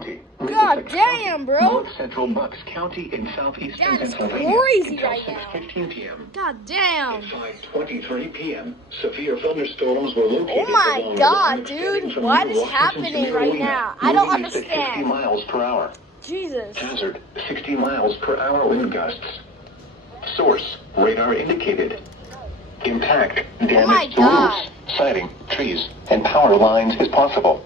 County. God damn, bro. North Central Bucks County in southeastern That is Pennsylvania. crazy Until right now. 6:15 p.m. God damn. At 5:23 p.m., severe thunderstorms were located. Oh my along the God, line extending dude. from What near is Washington happening to near right Lena, now? I don't moving at 60 understand. miles per hour. Jesus. Hazard, 60 miles per hour wind gusts. Source, radar indicated. Impact, damage to God. roofs, siding, trees, and power lines is possible.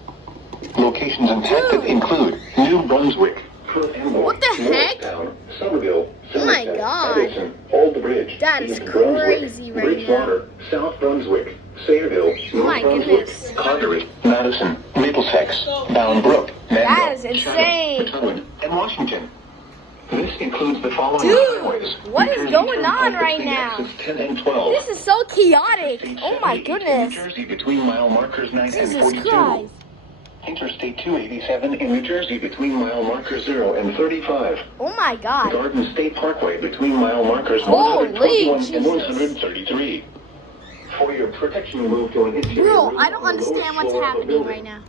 Locations impacted include New Brunswick, What the heck? Morristown, Somerville, Oh my Somerset, God. Edison, Old Bridge, That is East Brunswick, crazy right Bridgewater, South Brunswick, Sayreville, Oh my North Brunswick, goodness. Conduit, Madison, Middlesex, Bound Brook, That is Manville, insane. Chatham, Methuen, and Washington. This includes the following Dude, highways. what is New Jersey going on Turnpike right between now? exits 10 and 12. This is so chaotic. Interstate Oh my 78 goodness. In New Jersey between mile markers 9 and Jesus 42. Christ. Interstate 287 in New Jersey between mile markers 0 and 35. Oh my God. Garden State Parkway between mile markers Holy 121 and Jesus. 133. For your protection, move to an interior Bro, room I don't on the lowest understand what's floor of a happening building. right now.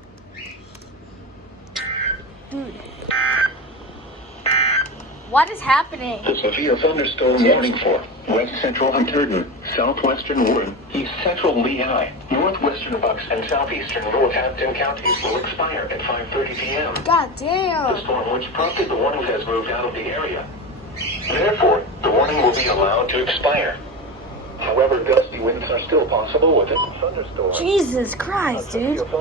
Dude. What is happening? The severe thunderstorm warning for West Central Hunterdon, Southwestern Warren, East Central Lehigh, Northwestern Bucks, and Southeastern Northampton counties will expire at 5:30 p.m. God The damn. storm which prompted the warning has moved out of the area. Therefore, the warning will be allowed to expire. However, gusty winds are still possible with a thunderstorm. Jesus Christ, dude.